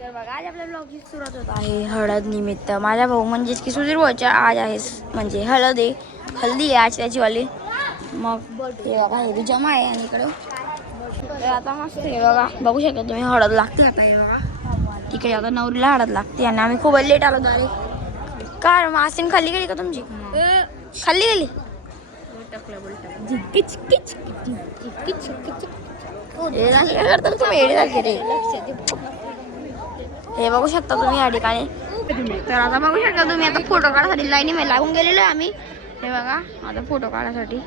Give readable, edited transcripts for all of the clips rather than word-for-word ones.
तर बघा आज आपल्या ब्लॉगची सुरुवात होत आहे हळद निमित्त. माझ्या भाऊ म्हणजेच की सुधीर भाऊच्या आज आहे म्हणजे हळद आहे, हल्दी आहे आज त्याचीवाली. मग हे बघा हे जमा आहे आणि इकडं तर आता मस्त हे बघा बघू शकता तुम्ही हळद लागते आता. हे बघा तिकडे आता नवरीला हळद लागते आणि आम्ही खूप लेट आलो अरे. काय मासीन खाल्ली गेली का तुमची? खाल्ली गेली हे बघू शकता तुम्ही या ठिकाणी. तर आता बघू शकता तुम्ही आता फोटो काढायसाठी लाईनी मध्ये लागून गेलेलो आहे आम्ही. हे बघा आता फोटो काढायसाठी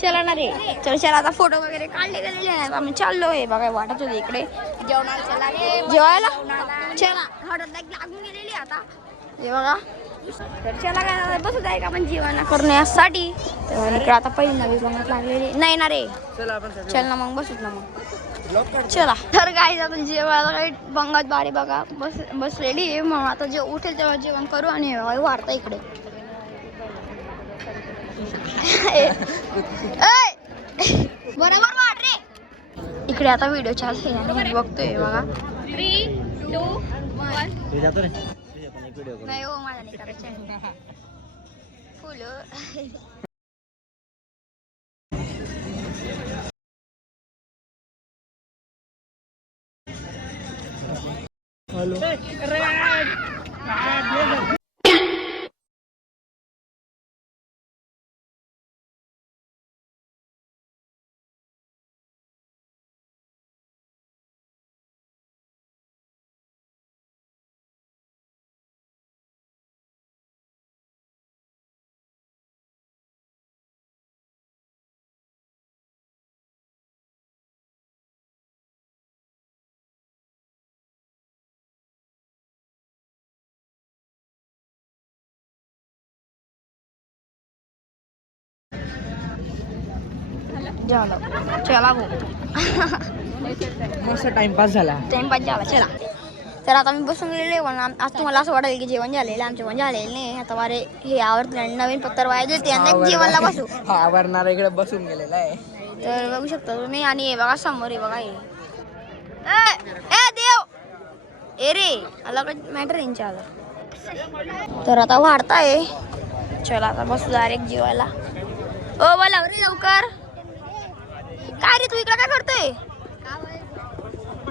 चला ना रे चल आता फोटो वगैरे काढले गेलेले आहेत. आम्ही चाललो आहे बघा वाटत होते इकडे जेवायला चला हळद लागून गेलेली आता. हे बघा तर चला काय बसू जाय का आपण जेवण करण्यासाठी. तर इकडे आता पहिली नवी बनत लागलेली नाही ना रे. चल ना मग बसूच ना मग चला. तर काय आता जेवायला काही बंगात बारी बघा बसलेली आहे. मग आता जे उठेल तेव्हा जेवण करू आणि वाढता इकडे बरोबर वाढ रे. इकडे आता व्हिडिओ चालते आणि बघतोय बघा 3, 2, 1 नाही हो मला नाही करायचं फुल. चला मस्त टाइमपास झाला चला. तर आता मी बसून गेलेले पण आज तुम्हाला असं वाटेल की जेवण झालेलं आमचं जेवण झालेलं नाही. आता वारे हे आवडते नवीन पत्तर वाया देते आणि जेवणला बसू आवरणार इकडे बसून गेलेला आहे. तर बघू शकता तुम्ही आणि हे बघा समोर हे बघा हे देव ए रे अलग मॅटर यांच्या आला. तर आता वाढताय चला आता बसू डायरेक्ट जेवायला. ओ बोला रे लवकर. काय रे तू इकडे काय करतोय?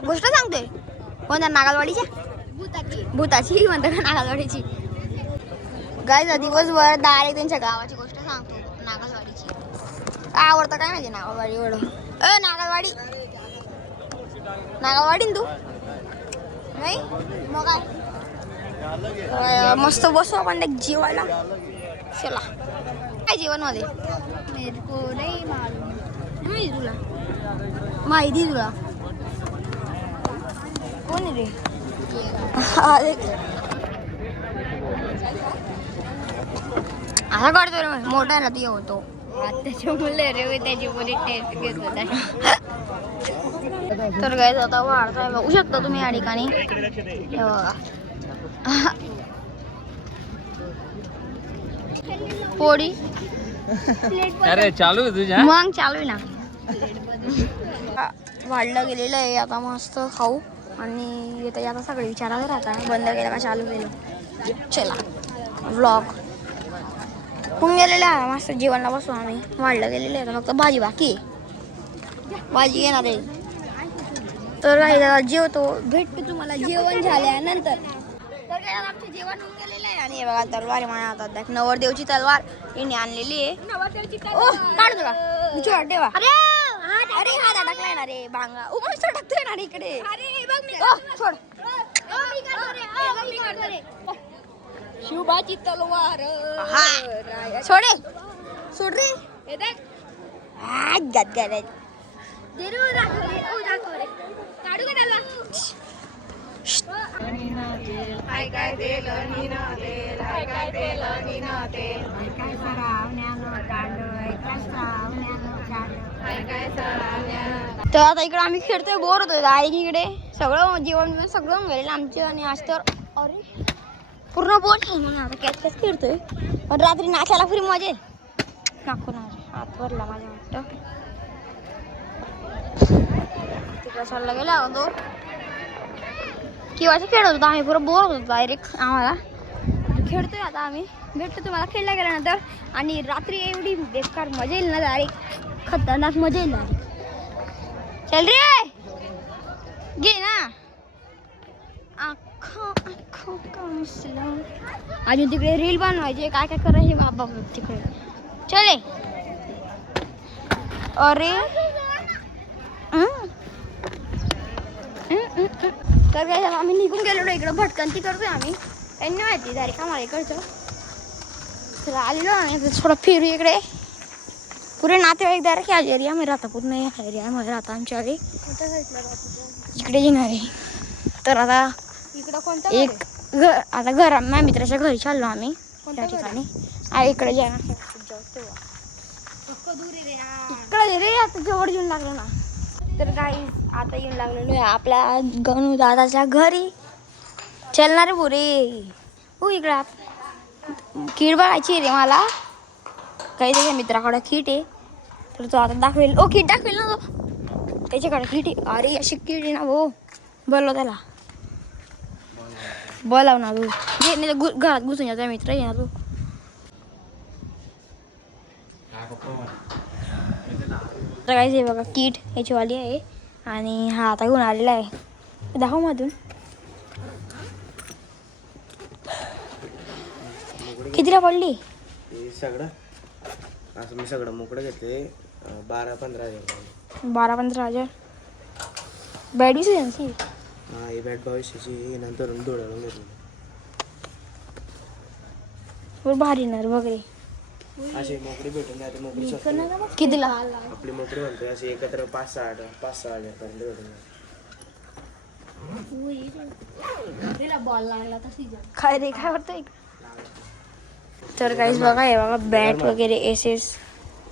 गोष्ट सांगतोय कोणत्या नागालवाडीच्या भूताची म्हणतात का नागालवाडीची. गाय दिवसभर डायरेक्ट त्यांच्या गावाची गोष्ट सांगतो नागालवाडीची. काय आवडतं काय माहिती नागालवाडी एवढं. नागालवाडी नागालवाडी तू नाही मग काय मस्त बसू आपण जेवायला. चला काय जेवण मध्ये तुला माहिती तुला कोण रे? असा काढतो रे मोठा ना तू होतो त्याच्यामुळे रे त्याची पुरी टेस्ट घेत होता. तर काय आता वाढताय बघू शकता तुम्ही या ठिकाणी. पोळी अरे चालू आहे तुझ्या मग चालू आहे ना. वाढलं गेलेलं आहे आता मस्त खाऊ आणि येतं आता सगळे विचारायला राहतात बंद केलं का चालू केलं. चला व्लॉग होऊन गेलेलं आहे मस्त जेवणला बसू आम्ही. वाढलं गेलेलं आहे फक्त भाजी बाकी भाजी येणार आहे. तर काही दादा जेवतो भेटतो तुम्हाला जेवण झाल्यानंतर. तर काय आमचं जेवण होऊन गेलेलं आहे आणि बघा तलवार आहे माझ्या हातात. नवरदेवची तलवार हिने आणलेली आहे. काढ तुला ठेवा. अरे हा टाकलाय ना रे भांगा मस्त टाकतोय ना इकडे. सोड शिवबाची तलवार सोडे सोड रे तर आता इकडे आम्ही खेळतोय बोर होतोय डायरेक्ट इकडे सगळं जेवण सगळं गेलेलं आमचे. आणि आज तर अरे पूर्ण बोल म्हणून आता कॅच कॅच खेळतोय पण रात्री नाचायला फ्री मजा नाखून हात भरला माझ्या वाटतं. तिकडे चालला गेला तो किंवा खेळत होतो आम्ही, पुरं बोर होतो डायरेक्ट आम्हाला. खेळतोय आता आम्ही, भेटतो तुम्हाला खेळला गेल्यानंतर. आणि रात्री एवढी बेकार मजा येईल ना, डायरेक्ट खतरनाक मजा येईल. चल रे घे ना. अजून तिकडे रील बनवायचे, काय काय करायचे बाबा तिकडे. चले अरे तर काय झालं, आम्ही निघून गेलो इकडं. भटकंती करतोय आम्ही, त्यांनी माहिती डायरेक्ट आम्हाला इकडचं. तर आलेलो आम्ही थोडं फिरू इकडे. पुरे नातेवाईक डायरेक्ट या एरियामध्ये राहता, पूर्ण या एरियामध्ये राहता आमच्या घरी. इकडे येणार आहे. तर आता इकडं कोणतं एक घर, आता माझ्या मित्राच्या घरी चाललो आम्ही त्या ठिकाणी. इकडे इकडे रे, आता जवळ येऊन लागलं ना. तर काही आता येऊन लागलेलो आहे आपल्या गणू दादाच्या घरी. चलणार पुरे हो इकडं. कीड बघायची रे मला, काही त्याच्या मित्राकडे कीट आहे. तर तो आता दाखवेल. ओ कीट दाखवेल ना तो, त्याच्याकडे कीट आहे. अरे अशी कीड आहे ना भाऊ, बोलव त्याला, बोलाव ना तू. नाही घरात घुसून जातो मित्र आहे ना तू. तर काय हे बघा कीट याची वाली आहे. आणि हा आता घेऊन आलेला आहे. दाखव मधून कितीला पडली सगळं. असं मी सगळं मोकळं घेतले 12-15 हजार. 12-15 हजार. बॅट बी त्यांची. हा ही बॅट 2200ची, नंतर धुळाळून घेतली. भारी येणार वगैरे. अशी मोकळी भेटून जाते. मोकळी कितीला आपली मोकळी म्हणते अशी एकत्र 5-6 हजार पर्यंत भेटून जाते. काय रे काय वाटतंय. तर काहीच बघा, हे बघा बॅट वगैरे एसेस,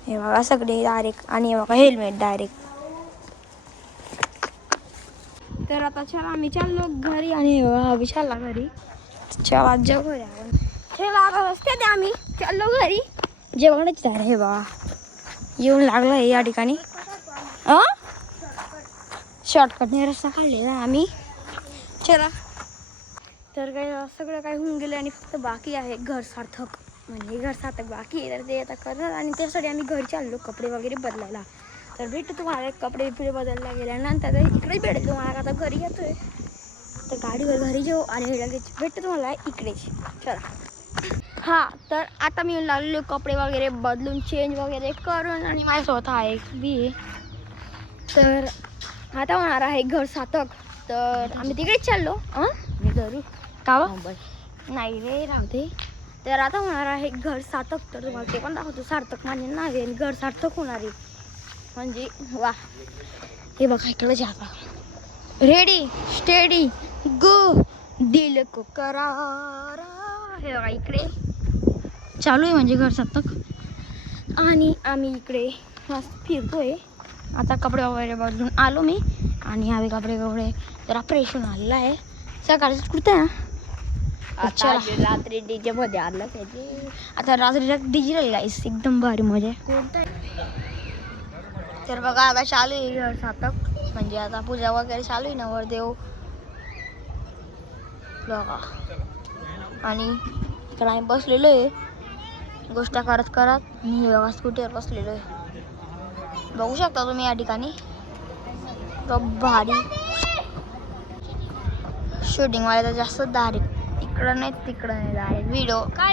हे बघा सगळे डायरेक्ट. आणि हे बघा हेल्मेट डायरेक्ट. तर आता चला आम्ही चाललो घरी. आणि हे बघा अभि चालला घरी. चला जाऊ घरी आपण. चला आता रस्त्यात आम्ही चाललो घरी. जेवणाची तयार. हे बघा येऊन लागलं आहे या ठिकाणी. शॉर्टकटने रस्ता काढलेला आम्ही. चला तर काही सगळं काही होऊन गेलं आणि फक्त बाकी आहे घर सार्थक. म्हणजे घर सार्थक बाकी आहे, तर ते आता करणार. आणि त्यासाठी आम्ही घरी चाललो कपडे वगैरे बदलायला. तर भेटतो तुम्हाला कपडे बिपडे बदलायला गेल्यानंतर. तर इकडेच भेटेल तुम्हाला. आता घरी येतोय तर गाडीवर घरी जाऊ आणि लगेच भेटतो तुम्हाला इकडेच. चला हां, तर आता मी येऊन लागलेलो कपडे वगैरे बदलून चेंज वगैरे करून. आणि माझ्यासोबत आहे एक बी. तर आता होणार आहे घर सार्थक. तर आम्ही तिकडेच चाललो. मी घरू का नाही रे राहते. तर आता होणार आहे घर सार्थक. तर तुम्हाला ते पण दाखवतो. सार्थक म्हणजे नाव आहे आणि घर सार्थक होणार आहे म्हणजे वा. हे बघा इकडे जाता. रेडी स्टेडी गो दिल को करारा. हे बघा इकडे चालू आहे म्हणजे घर सार्थक. आणि आम्ही इकडे मस्त फिरतोय. आता कपडे वगैरे बदलून आलो मी. आणि आम्ही कपडे जरा फ्रेश होऊन आलेला आहे. सकाळचं कुठं आहे ना, रात्री डीजे मध्ये आलं पाहिजे. आता रात्रीला डिजिटल गाईस एकदम भारी मजा. तर बघा आता चालू आहे घर सार्थक. म्हणजे आता पूजा वगैरे चालू आहे नवरदेव बघा. आणि इकडे आम्ही बसलेलो आहे गोष्ट करत करत. आणि हे बघा स्कूटीवर बसलेलो आहे. बघू शकता तुम्ही या ठिकाणी भारी शूटिंग वाले तर जास्त डायरेक्ट इकडं नाही तिकडं नाही डायरेक्ट.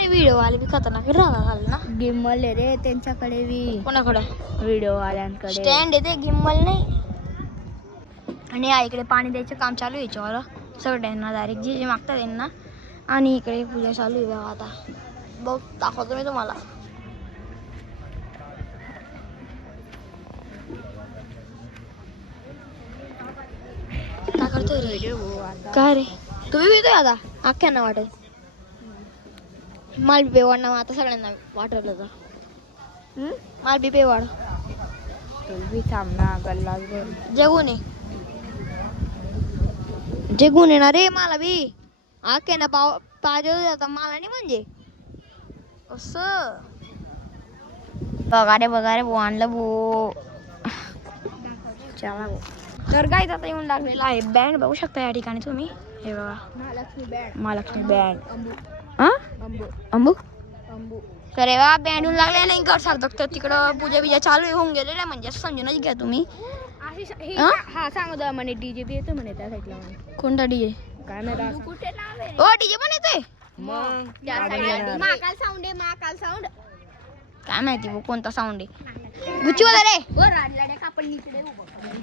व्हिडिओ वाले बी खतरनाक राहतात ना. गिम्मल आहे रे त्यांच्याकडे बी. कोणाकडे व्हिडिओ वाल्यांकडे स्टँड आहे ते, गिम्मल नाही. आणि इकडे पाणी द्यायचं काम चालू आहे याच्यावर सगळ्यांना डायरेक्ट जे मागतात त्यांना. आणि इकडे पूजा चालू आहे बघा. आता बघ दाखवतो मी तुम्हाला. काय करतोय रे काय रे तुम्ही भेटतोय आता अख्ख्यांना वाटेल. माल बी पेवाड ना आता सगळ्यांना वाटलं तर माल बी पेवाड जगून येणार रे मला बी अख्ख्यांना पाहिजे आता मला नाही म्हणजे असं. बघा रे भाऊ आणलं भाऊ. चला तर गाईज आता येऊन लागलेला आहे बँड बघू शकता या ठिकाणी तुम्ही. हे बघा महालक्ष्मी बँड. हा अंबू तर हे बघा बँड येऊन लागले नाही कर सांगतो. तर तिकडं पूजा बिजा चालू होऊन गेलेलं म्हणजे समजूनच घ्या तुम्ही. हा सांगू म्हणे डीजे बी येतो म्हणे त्या साईडला. कोणता डीजे? काय नाही ओ डीजे पण येतोय महाकाल साऊंड आहे, महाकाल साऊंड. काय माहिती वो कोणता साऊंड आहे. गुच्ची वाला रे.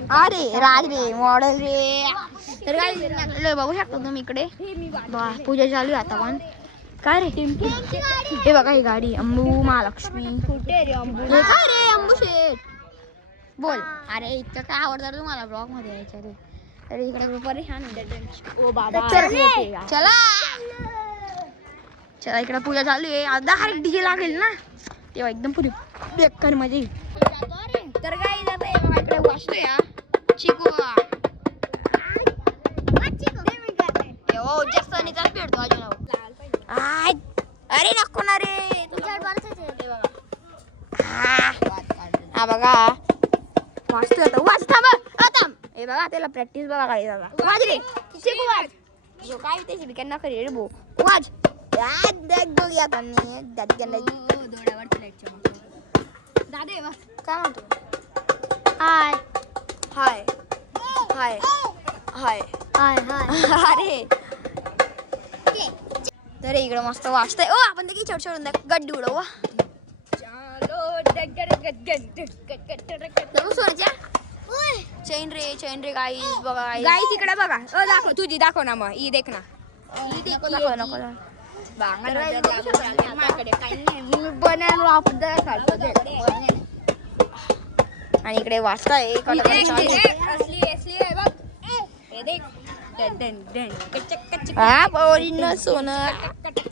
अरे राज रे मॉडेल रे. तर काय बघू शकता तुम्ही इकडे पूजा चालू आहे आता पण. काय रे हे बघा ही गाडी अंबू महालक्ष्मी. कुठे रे अंबू? हे काय रे अंबू शेठ बोल. अरे इतकं काय आवडतं तुम्हाला ब्लॉग मध्ये यायच्या रे. अरे इकडे परेशान होते. ओ बाबा चला चला इकडे पूजा चालू आहे. आता हर डीजे लागेल ना तेव्हा एकदम पुरी बेकार मजा येईल. तर काय जात आहे बघा इकडे वाजतोय या चिकू. हो जास्त निचाल पेडतो अजून. अरे नको ना रे हा बघा वाजतोय आता. वाज थांब हे बघा त्याला प्रॅक्टिस बघा काय बघा. वाज रे चिकू वाज. जो काय त्याची बिकॅन ना करी रे भो. वाज देख बघ या त्यांनी दादे बस. काय म्हणतो. हाय हाय हाय हाय अरे तर इकडं मस्त वाजतंय. ओ आपण ते की छोडून द्या गड्डी उडव. सोन्याच्या चैन रे गाईस बघा गाई तिकडे बघा. दाखव तुझी दाखव ना मग ही देख ना. नको नको माझ्याकडे काही नाही मी बनवलो आपण आणि इकडे वाजताय. हा पोरींनो सोनं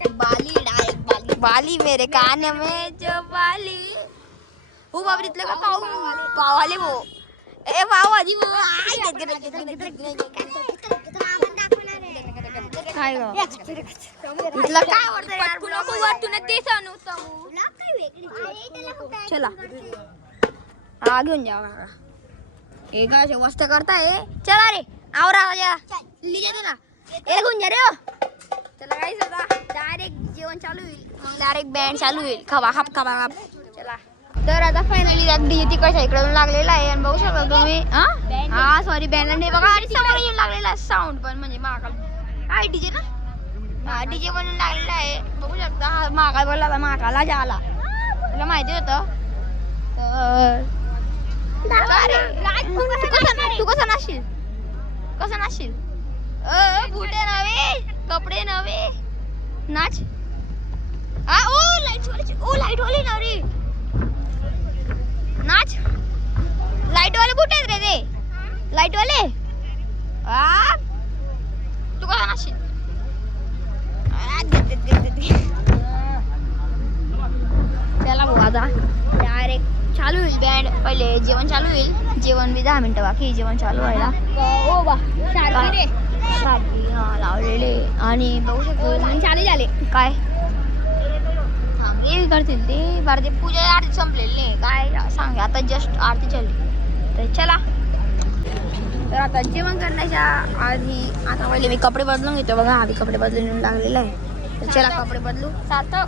बाली डायरेक्ट बाली मेरे कान में जो बाली. हो बाबरीतलं का पाव आले वो. ए पाव आजी वो. काय ग इथलं काय आवडतं यार चला हा घेऊन जा. हे काय वस्त करताय. चला रे आवरा राजा लिजे तू ना ए घेऊन जा रे. चला काय आता डायरेक्ट जेवण चालू होईल. डायरेक्ट बँड चालू होईल. खावा खाप खावा चला. तर आता फायनली डीजे तिकडच्या इकडून लागलेला आहे आणि बघू शकता तुम्ही. हा सॉरी बँड नाही बघा आणि समोर येऊन लागलेला साऊंड पण म्हणजे महाकाल काय डीजे ना. हा डीजे बनून लागलेला आहे बघू शकता. हा महाकाल बोलला महाकाला जाला तुला माहिती होतं. तू कसं नाशील बुटे नव्हे कपडे नव्हे नाच. ओ लाईट वाली ना रे नाच. लाईट वाले बुटे रे ते लाईट वाले. तू कसं नाशील. चला भाऊ आता डायरेक्ट चालू होईल बँड. पहिले जेवण चालू होईल. जेवण बी 10 मिनिटं बाकी जेवण चालू व्हायला. सारखी हा लावलेले आणि बघू शकतो चालू झाले काय हे करतील ते बरं. ते पूजा आरती संपलेली काय सांग आता जस्ट आरती चालली. तर चला तर आता जेवण करण्याच्या आधी आता पहिले मी कपडे बदलून घेतो. बघा आधी कपडे बदलून लागलेले आहे. तर चला कपडे बदलू. सार्थक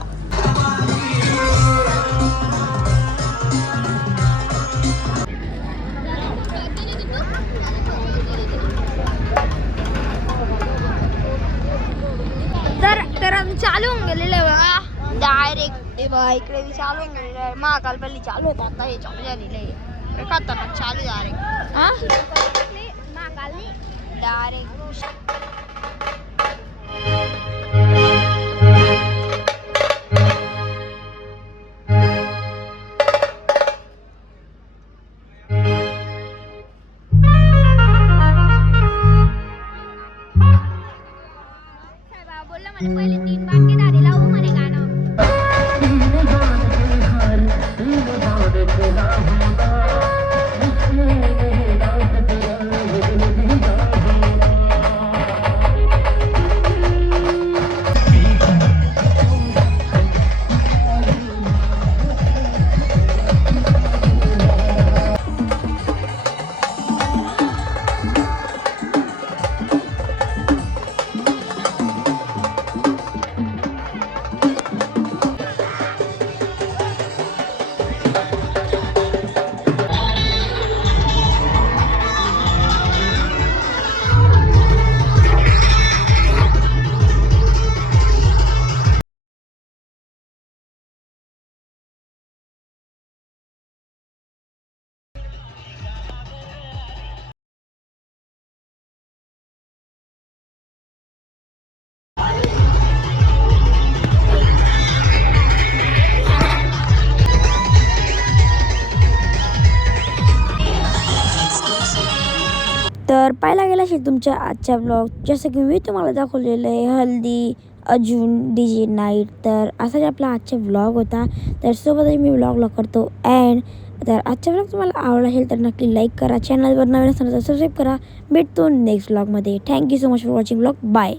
तर चालू होऊन गेलेलं आहे बघा डायरेक्ट. इकडे चालू होऊन गेलेलं आहे. महाकालपल्ली चालू होतं आता हे चालू झालेलं आहे. खतरनाक चालू डायरेक्ट. हा डायरेक्ट बोलला म्हणे पहिले 3 बाटके दादी लावू म्हणे गाणं. तर पाहायला गेला असेल तुमच्या आजच्या ब्लॉग, जसं की मी तुम्हाला दाखवलेलं आहे हल्दी अजून डीजे नाईट. तर असाच आपला आजचा व्लॉग होता. तर सोबतच मी व्लॉगला करतो अँड. तर आजचा व्लॉग तुम्हाला आवडला असेल तर नक्की लाईक करा, चॅनलवर नवीन असेल तर सबस्क्राईब करा. भेटतो नेक्स्ट व्लॉगमध्ये. Thank you so much for watching vlog. Bye.